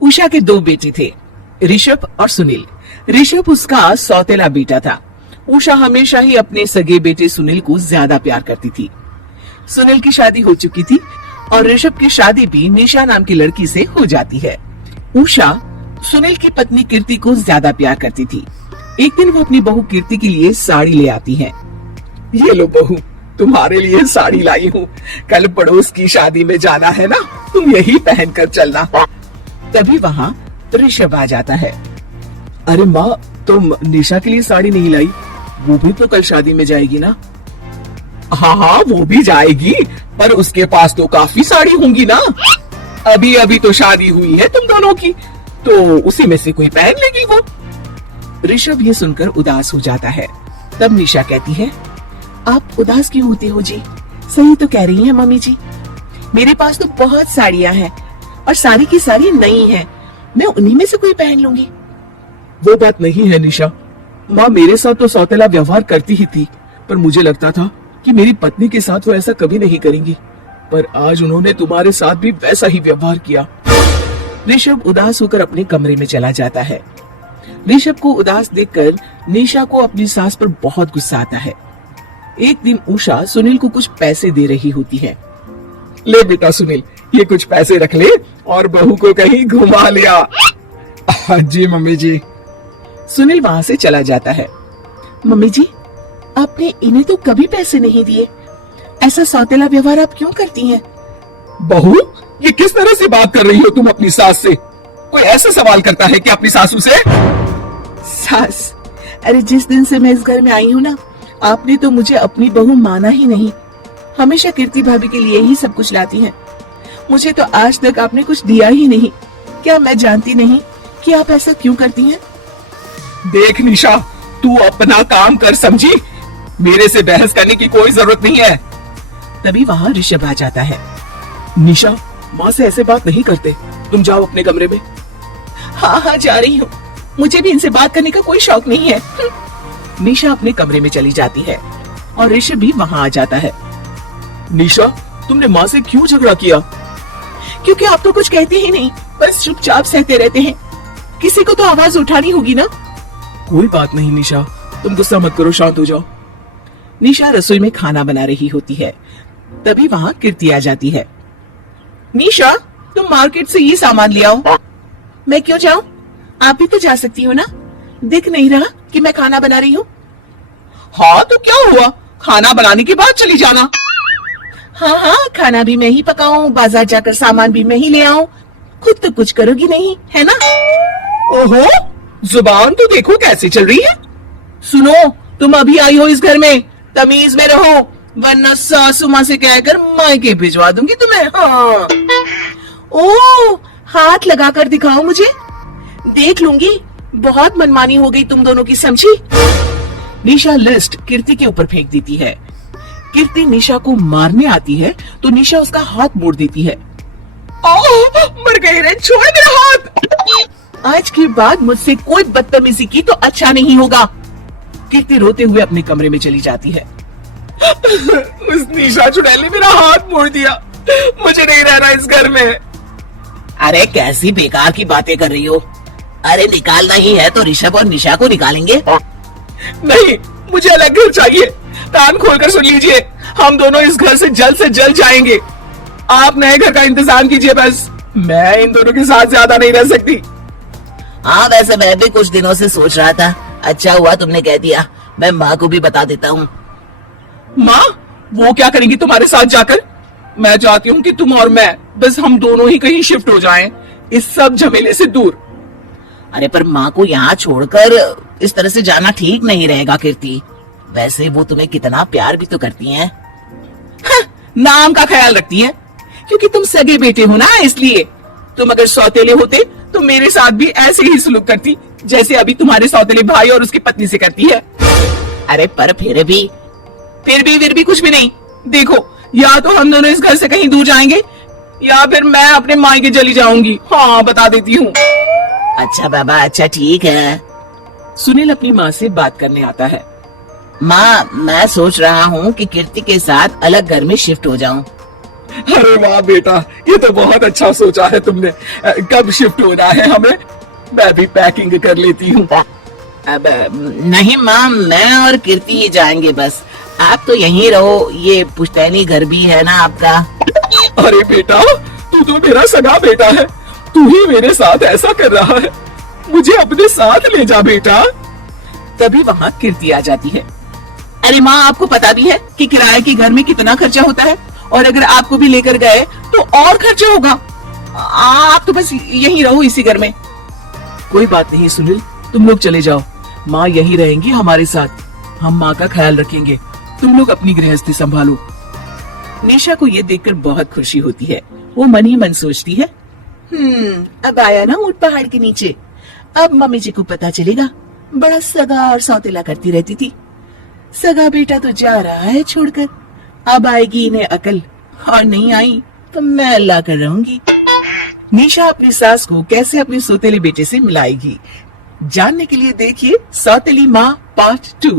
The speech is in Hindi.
उषा के दो बेटे थे, ऋषभ और सुनील। ऋषभ उसका सौतेला बेटा था। उषा हमेशा ही अपने सगे बेटे सुनील को ज्यादा प्यार करती थी। सुनील की शादी हो चुकी थी और ऋषभ की शादी भी निशा नाम की लड़की से हो जाती है। उषा सुनील की पत्नी कीर्ति को ज्यादा प्यार करती थी। एक दिन वो अपनी बहू कीर्ति के लिए साड़ी ले आती है। ये लो बहू, तुम्हारे लिए साड़ी लाई हूँ। कल पड़ोस की शादी में जाना है ना, तुम यही पहन कर चलना। तभी वहाँ ऋषभ आ जाता है। अरे माँ, तुम निशा के लिए साड़ी नहीं लाई? वो भी तो कल शादी में जाएगी ना? हाँ हाँ, वो भी जाएगी, पर उसके पास तो काफी साड़ी होंगी ना। अभी अभी तो शादी हुई है तुम दोनों की, तो उसी में से कोई पहन लेगी वो। ऋषभ ये सुनकर उदास हो जाता है। तब निशा कहती है, आप उदास क्यों होते हो जी? सही तो कह रही हैं मम्मी जी, मेरे पास तो बहुत साड़ियां हैं और सारी की सारी नई हैं। मैं उन्हीं में से कोई पहन लूंगी। वो बात नहीं है निशा। माँ मेरे साथ तो सौतेला व्यवहार करती ही थी, पर मुझे लगता था कि मेरी पत्नी के साथ वो ऐसा कभी नहीं करेंगी, पर आज उन्होंने तुम्हारे साथ भी वैसा ही व्यवहार किया। ऋषभ उदास होकर अपने कमरे में चला जाता है। ऋषभ को उदास देखकर निशा को अपनी सास पर बहुत गुस्सा आता है। एक दिन उषा सुनील को कुछ पैसे दे रही होती है। ले बेटा सुनील, ये कुछ पैसे रख ले और बहू को कहीं घुमा लिया। जी मम्मी जी। सुनील वहाँ से चला जाता है। मम्मी जी, आपने इन्हें तो कभी पैसे नहीं दिए, ऐसा सौतेला व्यवहार आप क्यों करती हैं? बहू, ये किस तरह से बात कर रही हो तुम अपनी सास से? कोई ऐसा सवाल करता है कि अपनी सासू से? सास, अरे जिस दिन से मैं इस घर में आई हूँ ना, आपने तो मुझे अपनी बहू माना ही नहीं। हमेशा कीर्ति भाभी के लिए ही सब कुछ लाती हैं। मुझे तो आज तक आपने कुछ दिया ही नहीं। क्या मैं जानती नहीं कि आप ऐसा क्यों करती हैं? देख निशा, तू अपना काम कर समझी, मेरे से बहस करने की कोई जरूरत नहीं है। तभी वहाँ ऋषभ आ जाता है। निशा, माँ से ऐसे बात नहीं करते, तुम जाओ अपने कमरे में। हाँ हाँ जा रही हूँ, मुझे भी इनसे बात करने का कोई शौक नहीं है। निशा अपने कमरे में चली जाती है और ऋषभ भी वहाँ आ जाता है। निशा, तुमने माँ से क्यों झगड़ा किया? क्योंकि आप तो कुछ कहते ही नहीं, बस चुपचाप सहते रहते हैं। किसी को तो आवाज उठानी होगी ना। कोई बात नहीं निशा, तुम गुस्सा मत करो, शांत हो जाओ। निशा रसोई में खाना बना रही होती है। तभी वहाँ कीर्ति आ जाती है। निशा, तुम मार्केट से ये सामान ले आओ। मैं क्यों जाऊँ? आप भी तो जा सकती हो ना। दिख नहीं रहा कि मैं खाना बना रही हूँ? हाँ तो क्या हुआ, खाना बनाने के बाद चली जाना। हाँ हाँ, खाना भी मैं ही पकाऊं, बाजार जाकर सामान भी मैं ही ले आऊं, खुद तो कुछ करोगी नहीं, है ना? ओहो, जुबान तो देखो कैसे चल रही है। सुनो, तुम अभी आई हो इस घर में, तमीज में रहो, वरना सासू माँ से कहकर मायके भिजवा दूंगी तुम्हें। हाँ। ओ, हाथ लगा कर दिखाओ मुझे, देख लूंगी। बहुत मनमानी हो गई तुम दोनों की, समझी? निशा लिस्ट कीर्ति के ऊपर फेंक देती है। कीर्ति निशा को मारने आती है तो निशा उसका हाथ मोड़ देती है। मर गई रे, छोड़ मेरा हाथ। आज के बाद मुझसे कोई बदतमीजी की तो अच्छा नहीं होगा। कीर्ति रोते हुए अपने कमरे में चली जाती है। उस निशा चुड़ैल ने मेरा हाथ मोड़ दिया, मुझे नहीं रहना इस घर में। अरे कैसी बेकार की बातें कर रही हो? अरे निकालना ही है तो ऋषभ और निशा को निकालेंगे। नहीं, मुझे अलग घर चाहिए। कान खोलकर सुन लीजिए, हम दोनों इस घर से जल्द जाएंगे। आप नए घर का इंतजाम कीजिए बस, मैं इन दोनों के साथ ज्यादा नहीं रह सकती। हाँ वैसे मैं भी कुछ दिनों से सोच रहा था, अच्छा हुआ तुमने कह दिया, मैं माँ को भी बता देता हूँ। माँ, वो क्या करेंगी तुम्हारे साथ जाकर? मैं चाहती हूँ कि तुम और मैं, बस हम दोनों ही कहीं शिफ्ट हो जाएं, इस सब झमेले से दूर। अरे पर माँ को यहाँ छोड़कर इस तरह से जाना ठीक नहीं रहेगा कीर्ति। वैसे वो तुम्हें कितना प्यार भी तो करती हैं। हाँ, नाम का ख्याल रखती हैं, क्योंकि तुम सगे बेटे हो ना, इसलिए। तुम अगर सौतेले होते तो मेरे साथ भी ऐसे ही सलूक करती जैसे अभी तुम्हारे सौतेले भाई और उसकी पत्नी से करती है। अरे पर फिर भी कुछ भी नहीं। देखो, या तो हम दोनों इस घर से कहीं दूर जाएंगे या फिर मैं अपने मायके चली जाऊंगी। हाँ बता देती हूँ। अच्छा बाबा, अच्छा ठीक है। सुनील अपनी माँ से बात करने आता है। माँ, मैं सोच रहा हूँ कि कीर्ति के साथ अलग घर में शिफ्ट हो जाऊँ। अरे वाह बेटा, ये तो बहुत अच्छा सोचा है तुमने। कब शिफ्ट होना है हमें? मैं भी पैकिंग कर लेती हूँ। अब नहीं माँ, मैं और कीर्ति ही जाएंगे बस। आप तो यहीं रहो, ये पुश्तैनी घर भी है ना आपका। अरे बेटा, तू तो मेरा सगा बेटा है, तू ही मेरे साथ ऐसा कर रहा है, मुझे अपने साथ ले जा बेटा। तभी वहाँ कीर्ति आ जाती है। अरे माँ, आपको पता भी है कि किराए के घर में कितना खर्चा होता है, और अगर आपको भी लेकर गए तो और खर्चा होगा। आप तो बस यहीं रहो इसी घर में। कोई बात नहीं सुनील, तुम लोग चले जाओ, माँ यहीं रहेंगी हमारे साथ, हम माँ का ख्याल रखेंगे, तुम लोग अपनी गृहस्थी संभालो। निशा को ये देखकर बहुत खुशी होती है। वो मन ही मन सोचती है, अब आया ना ऊंट पहाड़ के नीचे, अब मम्मी जी को पता चलेगा बड़ा सगा और सौतेला करती रहती थी। सगा बेटा तो जा रहा है छोड़कर, अब आएगी इन्हें अकल, और नहीं आई तो मैं अल्लाह कर रहूंगी। निशा अपनी सास को कैसे अपने सौतेले बेटे से मिलाएगी, जानने के लिए देखिए सौतेली माँ पार्ट 2।